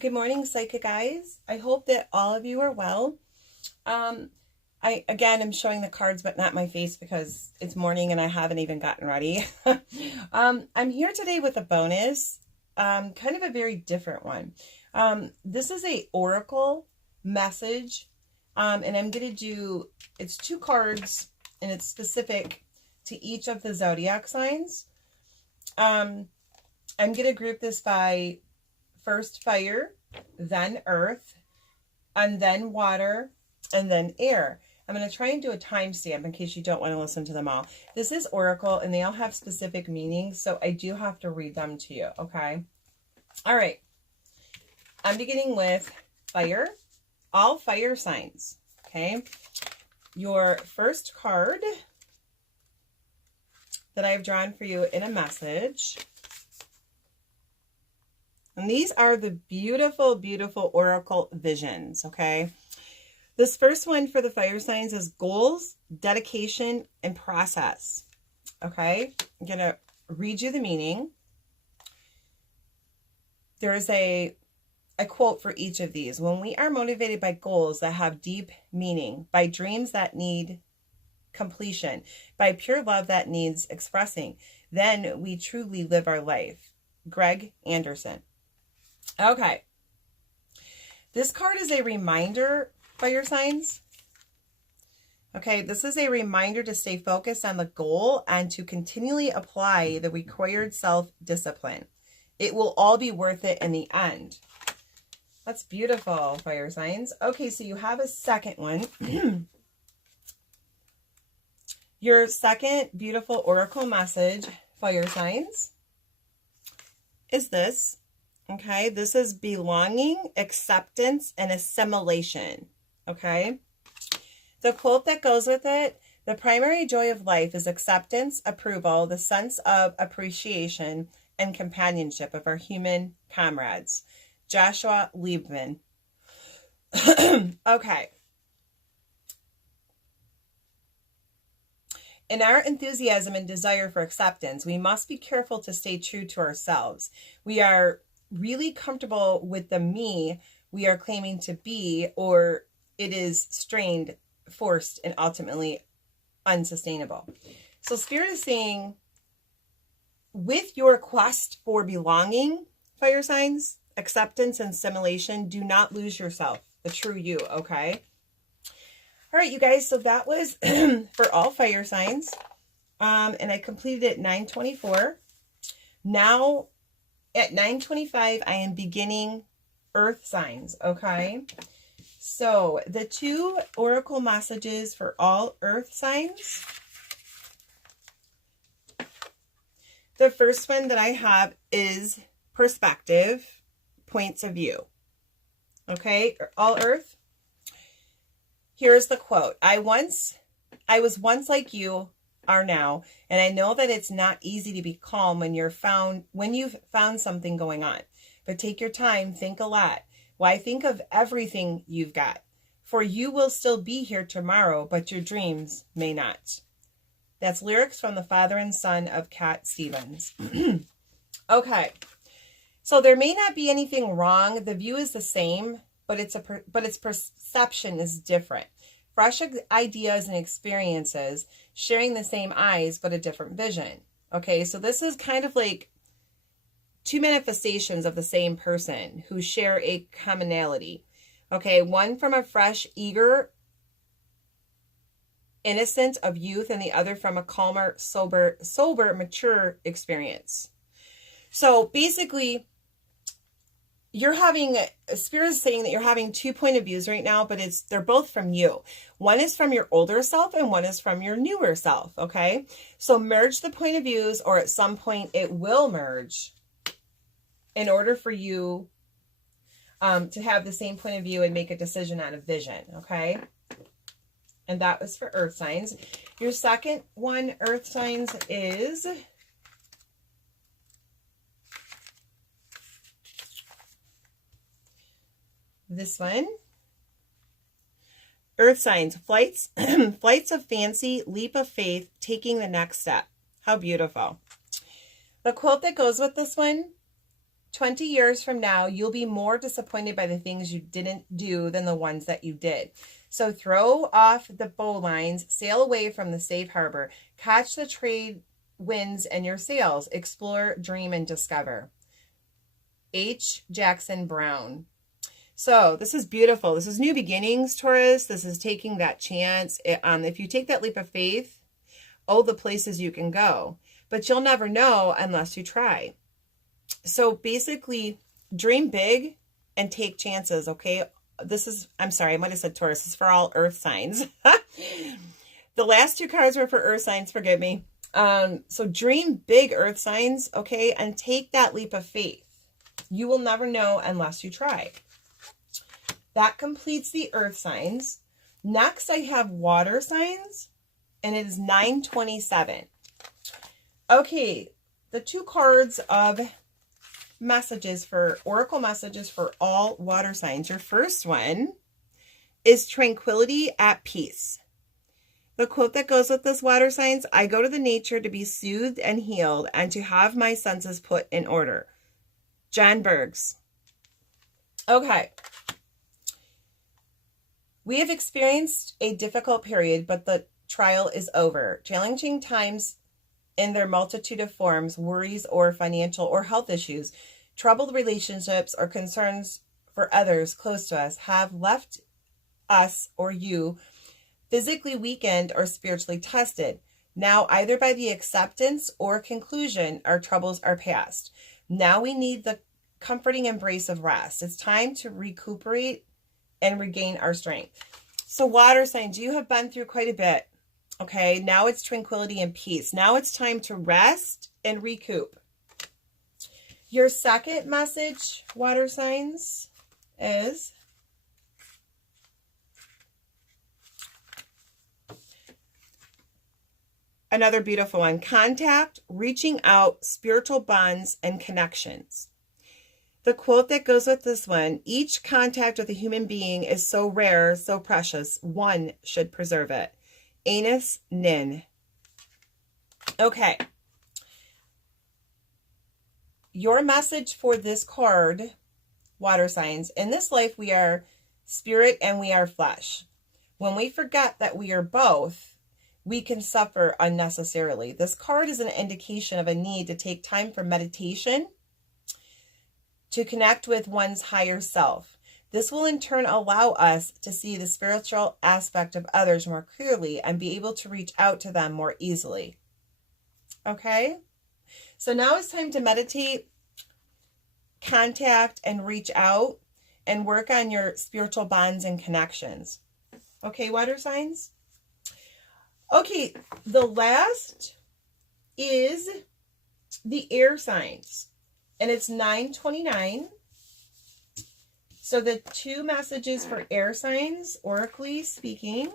Good morning, Psychic Eyes. I hope that all of you are well. I'm showing the cards, but not my face because it's morning and I haven't even gotten ready. I'm here today with a bonus, kind of a very different one. This is a oracle message, and I'm going to do, it's 2 cards, and it's specific to each of the zodiac signs. I'm going to group this by first fire, then earth, and then water, and then air. I'm going to try and do a timestamp in case you don't want to listen to them all. This is oracle, and they all have specific meanings, so I do have to read them to you, okay? All right. I'm beginning with fire, all fire signs, okay? Your first card that I've drawn for you in a message. And these are the beautiful, beautiful oracle visions, okay? This first one for the fire signs is goals, dedication, and process, okay? I'm going to read you the meaning. There's a quote for each of these. When we are motivated by goals that have deep meaning, by dreams that need completion, by pure love that needs expressing, then we truly live our life. Greg Anderson. Okay. This card is a reminder, fire signs. Okay, this is a reminder to stay focused on the goal and to continually apply the required self-discipline. It will all be worth it in the end. That's beautiful, fire signs. Okay, so you have a second one. Your second beautiful oracle message, fire signs, is this. Okay, this is belonging, acceptance, and assimilation. Okay, the quote that goes with it: the primary joy of life is acceptance, approval, the sense of appreciation, and companionship of our human comrades. Joshua Liebman. Okay. In our enthusiasm and desire for acceptance, we must be careful to stay true to ourselves. We are really comfortable with the me we are claiming to be, or it is strained, forced, and ultimately unsustainable. So Spirit is saying, with your quest for belonging, fire signs, acceptance, and assimilation, do not lose yourself, the true you, okay? All right, you guys, so that was for all fire signs, and I completed it 9/24. Now, at 9:25, I am beginning earth signs, okay? So, the 2 oracle messages for all earth signs. The first one that I have is perspective, points of view. Okay, all earth. Here's the quote. I was once like you are now, and I know that it's not easy to be calm when you've found something going on. But take your time, think a lot. Why, think of everything you've got. For you will still be here tomorrow, but your dreams may not. That's lyrics from The Father and Son of Cat Stevens. Okay. So there may not be anything wrong. The view is the same, but its perception is different. Fresh ideas and experiences, sharing the same eyes, but a different vision. Okay, so this is kind of like 2 manifestations of the same person who share a commonality. Okay, one from a fresh, eager, innocent of youth, and the other from a calmer, sober, mature experience. So basically, Spirit is saying that you're having 2 point of views right now, but they're both from you. One is from your older self and one is from your newer self, okay? So merge the point of views, or at some point it will merge in order for you to have the same point of view and make a decision on a vision, okay? And that was for earth signs. Your second one, earth signs, is this one. Earth signs, flights, flights of fancy, leap of faith, taking the next step. How beautiful. The quote that goes with this one: 20 years from now, you'll be more disappointed by the things you didn't do than the ones that you did. So throw off the bowlines, sail away from the safe harbor, catch the trade winds in your sails, explore, dream, and discover. H. Jackson Brown. So this is beautiful. This is new beginnings, Taurus. This is taking that chance. If you take that leap of faith, oh, the places you can go. But you'll never know unless you try. So basically, dream big and take chances, okay? I'm sorry, I might have said Taurus. This is for all earth signs. The last two cards were for earth signs, forgive me. So dream big, earth signs, okay? And take that leap of faith. You will never know unless you try. That completes the earth signs. Next, I have water signs, and it is 927. Okay, the two cards of messages for oracle messages for all water signs. Your first one is tranquility at peace. The quote that goes with this, water signs: I go to the nature to be soothed and healed and to have my senses put in order. John Bergs. Okay. We have experienced a difficult period, but the trial is over. Challenging times in their multitude of forms, worries or financial or health issues, troubled relationships or concerns for others close to us have left us or you physically weakened or spiritually tested. Now, either by the acceptance or conclusion, our troubles are past. Now we need the comforting embrace of rest. It's time to recuperate and regain our strength. So water signs, you have been through quite a bit. Okay, now it's tranquility and peace. Now it's time to rest and recoup. Your second message, water signs, is another beautiful one. Contact, reaching out, spiritual bonds, and connections. The quote that goes with this one: each contact with a human being is so rare, so precious, one should preserve it. Anus Nin. Okay. Your message for this card, water signs: in this life we are spirit and we are flesh. When we forget that we are both, we can suffer unnecessarily. This card is an indication of a need to take time for meditation, to connect with one's higher self. This will in turn allow us to see the spiritual aspect of others more clearly and be able to reach out to them more easily. Okay? So now it's time to meditate, contact, and reach out and work on your spiritual bonds and connections. Okay, water signs? Okay, the last is the air signs, and it's 929. So the two messages for air signs, oracally speaking,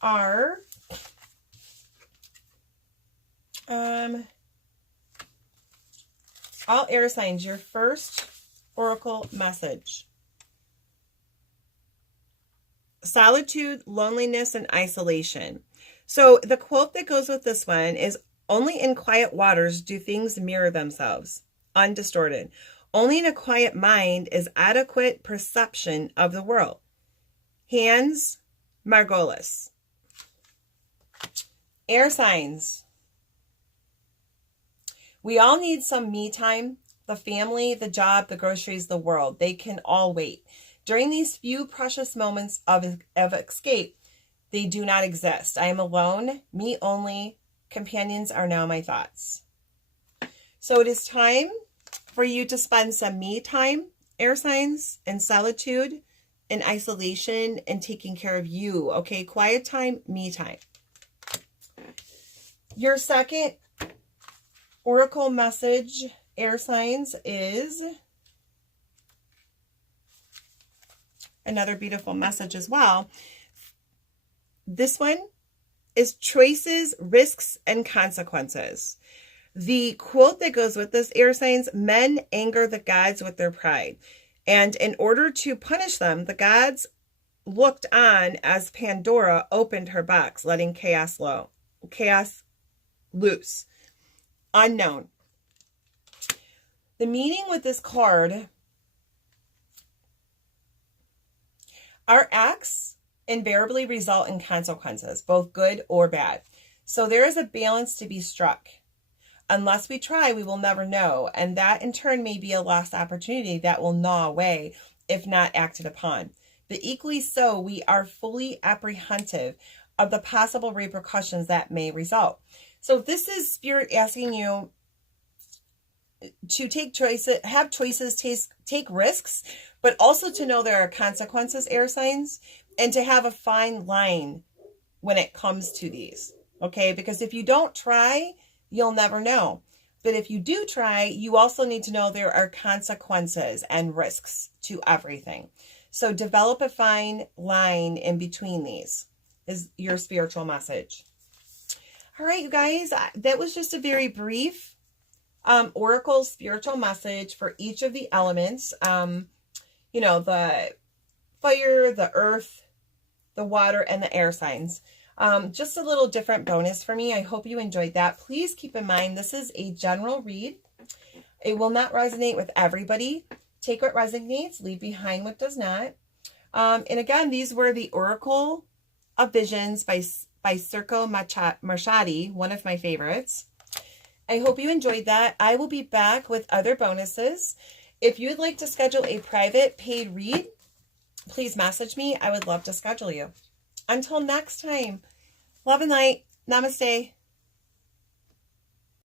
are all air signs. Your first oracle message: solitude, loneliness, and isolation. So the quote that goes with this one is: only in quiet waters do things mirror themselves, undistorted. Only in a quiet mind is adequate perception of the world. Hans Margolis. Air signs. We all need some me time. The family, the job, the groceries, the world. They can all wait. During these few precious moments of escape, they do not exist. I am alone, me only. Companions are now my thoughts. So it is time for you to spend some me time, air signs, and solitude, and isolation, and taking care of you. Okay, quiet time, me time. Your second oracle message, air signs, is another beautiful message as well. This one is choices, risks, and consequences. The quote that goes with this, air signs: men anger the gods with their pride. And in order to punish them, the gods looked on as Pandora opened her box, letting chaos loose. Unknown. The meaning with this card, our acts invariably result in consequences, both good or bad. So there is a balance to be struck. Unless we try, we will never know. And that in turn may be a lost opportunity that will gnaw away if not acted upon. But equally so, we are fully apprehensive of the possible repercussions that may result. So this is Spirit asking you to take choices, have choices, take risks, but also to know there are consequences, air signs, and to have a fine line when it comes to these. Okay, because if you don't try, you'll never know. But if you do try, you also need to know there are consequences and risks to everything. So develop a fine line in between these is your spiritual message. All right, you guys, that was just a very brief oracle spiritual message for each of the elements. You know, the fire, the earth, the water, and the air signs. Just a little different bonus for me. I hope you enjoyed that. Please keep in mind, this is a general read. It will not resonate with everybody. Take what resonates, leave behind what does not. And again, these were the Oracle of Visions by Circo Marchetti, one of my favorites. I hope you enjoyed that. I will be back with other bonuses. If you would like to schedule a private paid read, please message me. I would love to schedule you. Until next time, love and light. Namaste.